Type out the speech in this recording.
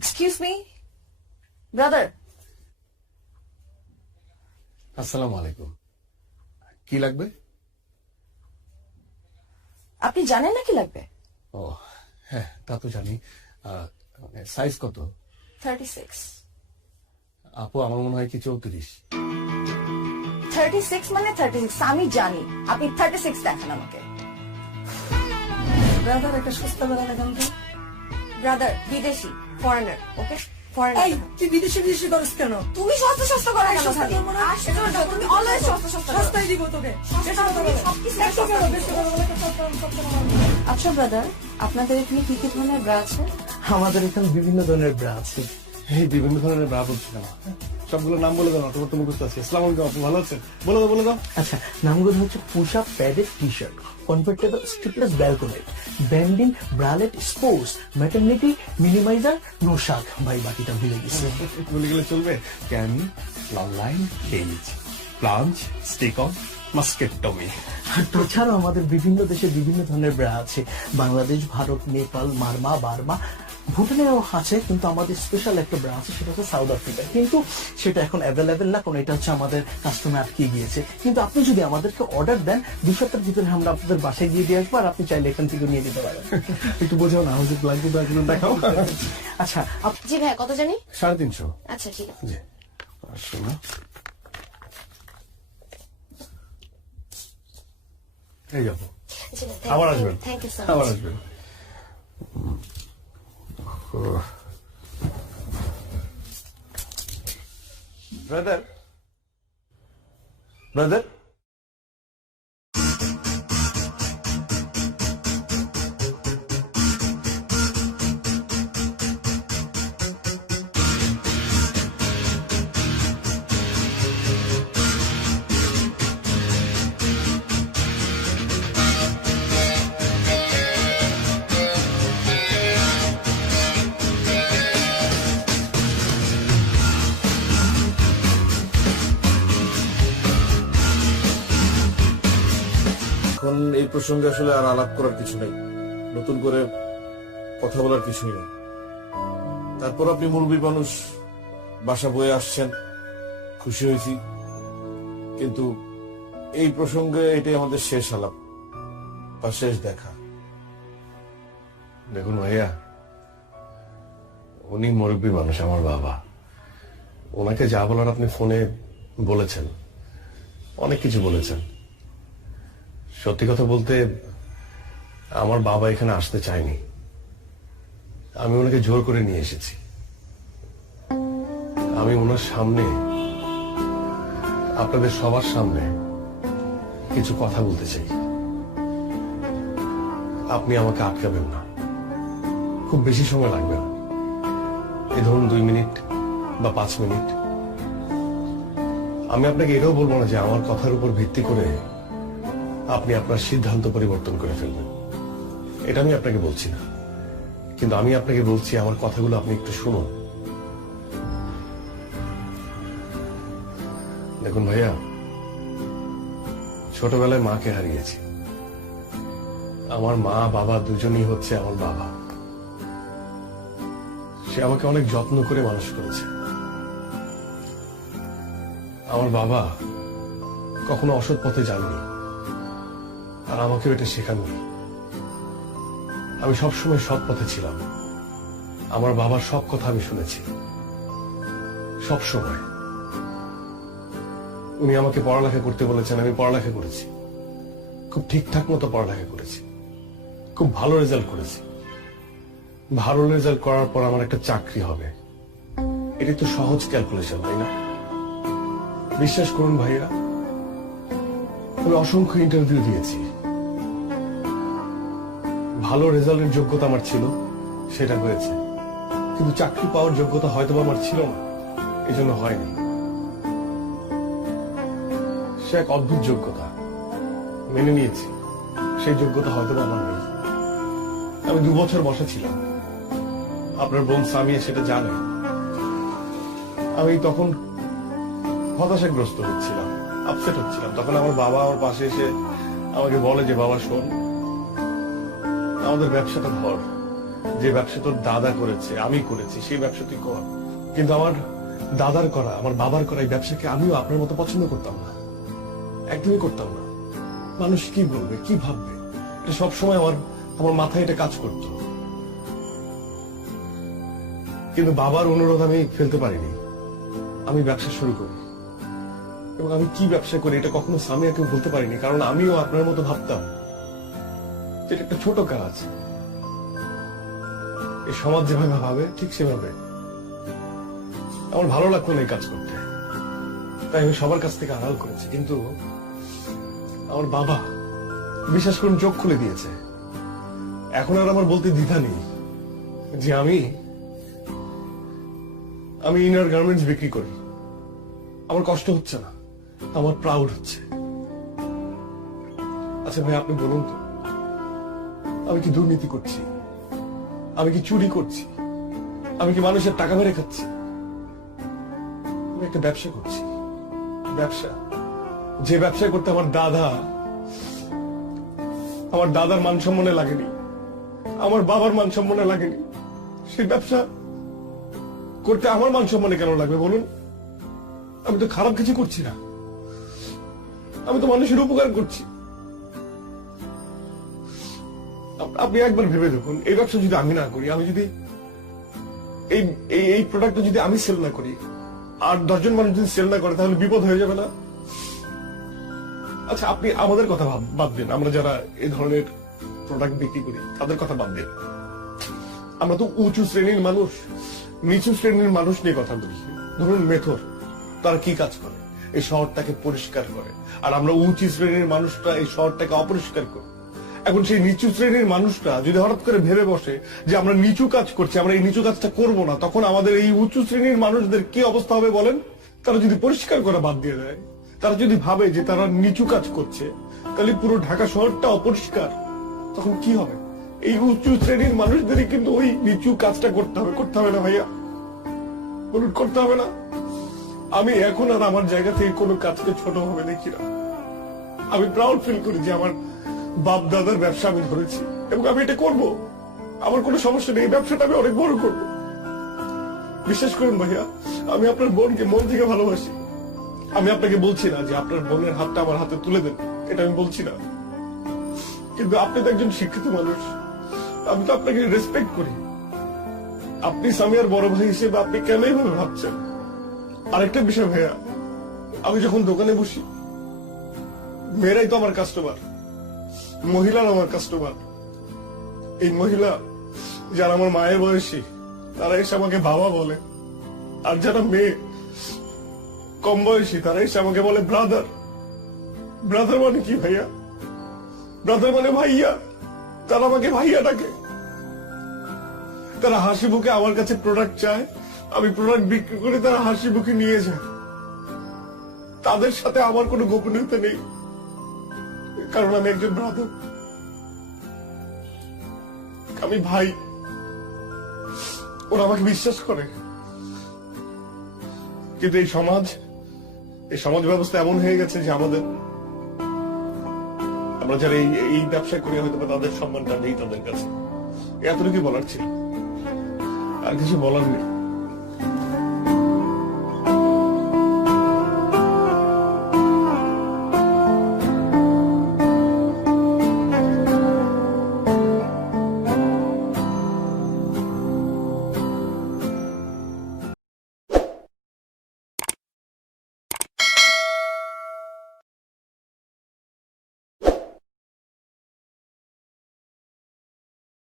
Excuse me brother. আসসালামু আলাইকুম। কি লাগবে? আপনি জানেন না কি লাগবে? ও হ্যাঁ, তা তো জানি। সাইজ কত? 36। আপু, আমার মনে হয় কি 34। 36 মানে 36, আমি জানি। আপনি 36 দেখান আমাকে। ব্রাদার একটা সস্তা বেলা দেখান তো। ব্রাদার বিদেশি, ফরেনার, ওকে ফরেনার। এই তুই বিদেশি করিস কেন? তুমি সস্তা সস্তা করে কেন খালি? আশ্চর্য, তুমি অলওয়েজ সস্তা সস্তা করো। সস্তায় দিব তোকে। আচ্ছা ব্রাদার, আপনাদের এখানে কি কি ধরনের ব্রা আছে? আমাদের এখানে বিভিন্ন ধরনের ব্রা আছে। এই বিভিন্ন ধরনের ব্রা বলছি কেন? সবগুলো নাম বলে দাও, অটোমেটিক মুখস্থ আছে। আসসালামু আলাইকুম আপু, ভালো আছেন? বলে দাও। আচ্ছা, নামগুলো হচ্ছে push up padded T shirt, convertible strapless balconette, banding bralette sports, maternity minimizer, no shock. ভাই বাকিটা ভুলে গেছি। বলে গেলে চলবে? Can, long line, cage, plunge, stick on, mastectomy. আর তাছাড়াও আমাদের বিভিন্ন দেশে বিভিন্ন ধরনের ব্রা আছে। বাংলাদেশ, ভারত, নেপাল, মারমা, বার্মা, ভুটানেও আছে। কিন্তু আমাদের স্পেশাল একটা ব্রা আছে, সেটা হচ্ছে সাউথ আফ্রিকা। কিন্তু সেটা এখন অ্যাভেলেবেল না, কারণ এটা হচ্ছে আমাদের কাস্টমে আটকে গিয়েছে। কিন্তু আপনি যদি আমাদেরকে অর্ডার দেন, 2 সপ্তাহের ভিতরে আমরা আপনাদের বাসায় গিয়ে দিয়ে আসবো, আর আপনি চাইলে এখান থেকে নিয়ে নিতে পারেন। একটু বোঝাও না, আমাদের লাগবে একজন দেখাও। আচ্ছা, জি ভাই, কত জানি? 350। আচ্ছা ঠিক আছে। জি, শোনো, এই যাবো। আবার আসবেন। থ্যাংক ইউ সো আবার মাচ। আসবেন। ব্রাদার এখন এই প্রসঙ্গে আসলে আর আলাপ করার কিছু নেই, নতুন করে কথা বলার কিছুই নেই। তারপর আপনি মুরব্বী মানুষ, বাসা বয়ে আসছেন, খুশি হয়েছি, কিন্তু এই প্রসঙ্গে এটাই আমাদের শেষ আলাপ বা শেষ দেখা। দেখুন ভাইয়া, উনি মুরব্বী মানুষ, আমার বাবা। ওনাকে যা বলার আপনি ফোনে বলেছেন, অনেক কিছু বলেছেন। সত্যি কথা বলতে, আমার বাবা এখানে আসতে চায়নি, আমি ওনাকে জোর করে নিয়ে এসেছি। আমি ওনার সামনে, আপনাদের সবার সামনে কিছু কথা বলতে চাই। আপনি আমাকে আটকাবেন না, খুব বেশি সময় লাগবে না। এই ধরুন 2 মিনিট বা 5 মিনিট। আমি আপনাকে এটাও বলবো না যে আমার কথার উপর ভিত্তি করে আপনি আপনার সিদ্ধান্ত পরিবর্তন করে ফেলবেন, এটা আমি আপনাকে বলছি না। কিন্তু আমি আপনাকে বলছি, আমার কথাগুলো আপনি একটু শুনুন। দেখুন ভাইয়া, ছোটবেলায় মাকে হারিয়েছি। আমার মা বাবা দুজনই হচ্ছে আমার বাবা। সে আমাকে অনেক যত্ন করে মানুষ করেছে। আমার বাবা কখনো অসৎ পথে যাননি, আর আমাকেও এটা শেখাননি। আমি সবসময় সৎ পথে ছিলাম। আমার বাবার সব কথা আমি শুনেছি, সব সময়। উনি আমাকে পড়ালেখা করতে বলেছেন, আমি পড়ালেখা করেছি, খুব ঠিকঠাক মতো পড়ালেখা করেছি, খুব ভালো রেজাল্ট করেছি। ভালো রেজাল্ট করার পর আমার একটা চাকরি হবে, এটা তো সহজ ক্যালকুলেশন, তাই না? বিশ্বাস করুন ভাইয়া, আমি অসংখ্য ইন্টারভিউ দিয়েছি। ভালো রেজাল্টের যোগ্যতা আমার ছিল, সেটা হয়েছে। কিন্তু চাকরি পাওয়ার যোগ্যতা হয়তো আমার ছিল না, এই জন্য হয়নি। সে এক অদ্ভুত যোগ্যতা, মেনে নিয়েছি। সেই যোগ্যতা হয়তো আমার নেই। আমি 2 বছর বসা ছিলাম, আপনার বোন সামিয়া সেটা জানে। আমি তখন হতাশাগ্রস্ত হচ্ছিলাম, আপসেট হচ্ছিলাম। তখন আমার বাবা আমার পাশে এসে আমাকে বলে যে, বাবা শোন, আমাদের ব্যবসাটা ধর, যে ব্যবসা তোর দাদা করেছে আমি করেছি সেই ব্যবসা তুই কর, কিন্তু আমার দাদার করা আমার বাবার করা এই ব্যবসাকে আমিও আপনার মতো পছন্দ করতাম না, একদমই করতাম না। মানুষ কি বলবে কি ভাববে এটা সবসময় আমার মাথায় এটা কাজ করতো, কিন্তু বাবার অনুরোধ আমি ফেলতে পারিনি। আমি ব্যবসা শুরু করি এবং আমি কি ব্যবসা করি এটা কখনো সামিয়াকে বলতে পারিনি, কারণ আমিও আপনার মতো ভাবতাম যে এটা একটা ছোট কাজ, এই সমাজ যেভাবে ভাবে ঠিক সেভাবে। আমার ভালো লাগতো না এই কাজ করতে, তাই আমি সবার কাছ থেকে আড়াল করেছি। কিন্তু আমার বাবা বিশ্বাস করুন চোখ খুলে দিয়েছে। এখন আর আমার বলতে দ্বিধা নেই যে আমি ইনার গার্মেন্টস বিক্রি করি। আমার কষ্ট হচ্ছে না, আমার প্রাউড হচ্ছে। আচ্ছা ভাই আপনি বলুন তো, আমি কি দুর্নীতি করছি? আমি কি চুরি করছি? আমি কি মানুষের টাকা মেরে খাচ্ছি? আমি একটা ব্যবসা করছি, ব্যবসা যে ব্যবসা করতে আমার দাদার মান সম্মানে লাগেনি, আমার বাবার মান সম্মানে লাগেনি, সেই ব্যবসা করতে আমার মান সম্মানে কেন লাগবে বলুন? আমি তো খারাপ কিছু করছি না, আমি তো মানুষের উপকার করছি। আপনি একবার ভেবে দেখুন, এই ব্যবসা যদি আমি না করি, আমি যদি এই প্রোডাক্টটা যদি আমি সেল না করি আর 10 জন মানুষ যদি সেল না করে তাহলে বিপদ হয়ে যাবে না? আচ্ছা আপনি আমাদের কথা বাদ দিন, আমরা যারা এই ধরনের প্রোডাক্ট বিক্রি করি তাদের কথা বাদ দিন। আমরা তো উঁচু শ্রেণীর মানুষ, নিচু শ্রেণীর মানুষ নিয়ে কথা বলি। ধরুন মেথর, তারা কি কাজ করে? এই শহরটাকে পরিষ্কার করে, আর আমরা উঁচু শ্রেণীর মানুষরা এই শহরটাকে অপরিষ্কার করি। এখন সেই নিচু শ্রেণীর মানুষরা যদি হঠাৎ করে ভেবে বসে যে আমরা নিচু কাজ করছি, আমরা এই নিচু কাজটা করব না, তখন আমাদের এই উঁচু শ্রেণীর মানুষদের কি অবস্থা হবে বলেন? তারা যদি পরিষ্কার করা বাদ দিয়ে দেয়, তারা যদি ভাবে যে তারা নিচু কাজ করছে, তাহলে পুরো ঢাকা শহরটা অপরিষ্কার, তখন কি হবে? এই উঁচু শ্রেণীর মানুষদেরই কিন্তু ওই নিচু কাজটা করতে হবে না ভাইয়া? বলুন করতে হবে না? আমি এখন আর আমার জায়গা থেকে কোনো কাজকে ছোট ভাবে দেখি না। আমি প্রাউড ফিল করি যে আমার বাপ দাদার ব্যবসা আমি ধরেছি এবং আমি এটা করব। আমার কোনো সমস্যা নেই, এই ব্যবসাটা আমি অনেক বড় করব। বিশ্বাস করুন ভাইয়া, আমি আপনার বোনকে মন থেকে ভালোবাসি। আমি আপনাকে বলছি না যে আপনার বোনের হাতটা আমার হাতে তুলে দেন, এটা আমি বলছি না, কিন্তু আপনি তো একজন শিক্ষিত মানুষ, আমি তো আপনাকে রেসপেক্ট করি। আপনি সামিয়ার বড় ভাই হিসেবে আপনি কেন এইভাবে ভাবছেন? আরেকটা বিষয় ভাইয়া, আমি যখন দোকানে বসি, মেয়েরাই তো আমার কাস্টমার, মহিলারা আমার কাস্টমার। এই মহিলা যারা আমার মায়ের বয়সী, তারা এসে আমাকে বাবা বলে, আর যারা মেয়ে কম বয়সী তারা এসে আমাকে বলে ব্রাদার। ব্রাদার মানে কি ভাইয়া? ব্রাদার মানে ভাইয়া। তারা আমাকে ভাইয়া ডাকে, তারা হাসি মুখে আমার কাছে প্রোডাক্ট চায়, আমি প্রোডাক্ট বিক্রি করে তারা হাসি মুখে নিয়ে যায়। তাদের সাথে আমার কোনো গোপনীয়তা নেই, কারণ আমি একজন ব্রাদার, আমি ভাই। ওরা আমাকে বিশ্বাস করে। কিন্তু এই সমাজ ব্যবস্থা এমন হয়ে গেছে যে আমরা যারা এই ব্যবসা করি হয়তো তাদের সম্মানটা নেই তাদের কাছে। এতটুকু বলার ছিল, আর কিছু বলার নেই।